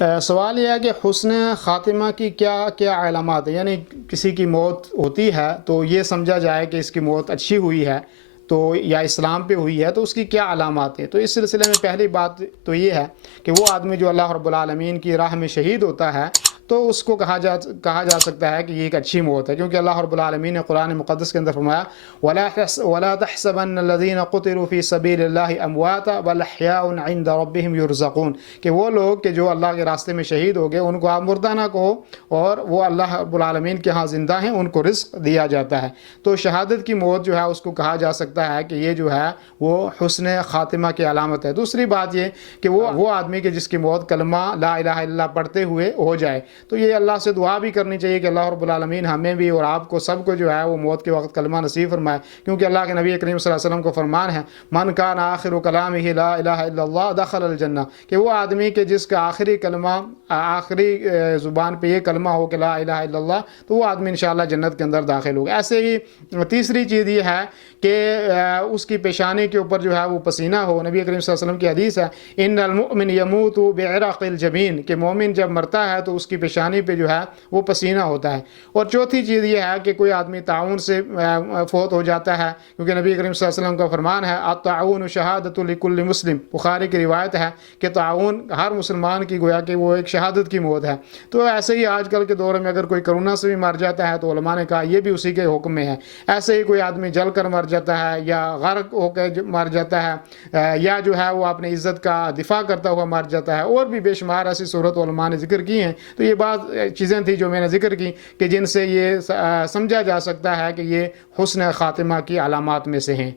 سوال یہ ہے کہ حسن خاتمہ کی کیا کیا علامات ہیں، یعنی کسی کی موت ہوتی ہے تو یہ سمجھا جائے کہ اس کی موت اچھی ہوئی ہے تو یا اسلام پہ ہوئی ہے، تو اس کی کیا علامات ہیں؟ تو اس سلسلے میں پہلی بات تو یہ ہے کہ وہ آدمی جو اللہ رب العالمین کی راہ میں شہید ہوتا ہے تو اس کو کہا جا سکتا ہے کہ یہ ایک اچھی موت ہے، کیونکہ اللہ رب العالمین نے قرآن مقدس کے اندر فرمایا وَلَا تَحْسَبَنَّ الَّذِينَ قُتِلُوا فِي سَبِيلِ اللَّهِ أَمْوَاتًا بَلْ أَحْيَاءٌ عِندَ رَبِّهِمْ يُرْزَقُونَ، کہ وہ لوگ کہ جو اللہ کے راستے میں شہید ہو گئے ان کو آپ مردہ نہ کہو، اور وہ اللہ رب العالمین کے ہاں زندہ ہیں، ان کو رزق دیا جاتا ہے۔ تو شہادت کی موت جو ہے اس کو کہا جا سکتا ہے کہ یہ جو ہے وہ حسن خاتمہ کی علامت ہے۔ دوسری بات یہ کہ وہ آدمی کہ جس کی موت کلمہ لا الہ الا اللہ پڑھتے ہوئے ہو جائے، تو یہ اللہ سے دعا بھی کرنی چاہیے کہ اللہ رب العالمین ہمیں بھی اور آپ کو سب کو جو ہے وہ موت کے وقت کلمہ نصیب فرمائے، کیونکہ اللہ کے نبی کریم صلی اللہ علیہ وسلم کو فرمان ہے من کان آخر کلامہ لا الہ الا اللہ دخل الجنہ، کہ وہ آدمی کہ جس کا آخری کلمہ آخری زبان پہ یہ کلمہ ہو کہ لا الہ الا اللہ، تو وہ آدمی انشاءاللہ جنت کے اندر داخل ہوگا۔ ایسے ہی تیسری چیز یہ ہے کہ اس کی پیشانی کے اوپر جو ہے وہ پسینہ ہو۔ نبی کریم صلی اللہ علیہ وسلم کی حدیث ہے ان المؤمن یموت بعرق الجبین، کہ مومن جب مرتا ہے تو اس کی پیشانی پہ جو ہے وہ پسینہ ہوتا ہے۔ اور چوتھی چیز یہ ہے کہ کوئی آدمی طاعون سے فوت ہو جاتا ہے، کیونکہ نبی کریم صلی اللہ علیہ وسلم کا فرمان ہے الطاعون شہادۃ لکل مسلم، بخاری کی روایت ہے کہ طاعون ہر مسلمان کی گویا کہ وہ ایک شہادت کی موت ہے۔ تو ایسے ہی آج کل کے دور میں اگر کوئی کرونا سے بھی مر جاتا ہے تو علماء نے کہا یہ بھی اسی کے حکم میں ہے۔ ایسے ہی کوئی آدمی جل کر مر جاتا ہے یا غرق ہو کے مر جاتا ہے یا جو ہے وہ اپنی عزت کا دفاع کرتا ہوا مر جاتا ہے، اور بھی بے شمار ایسی صورت علماء نے ذکر کی ہیں۔ تو یہ بعض چیزیں تھیں جو میں نے ذکر کی کہ جن سے یہ سمجھا جا سکتا ہے کہ یہ حسن خاتمہ کی علامات میں سے ہیں۔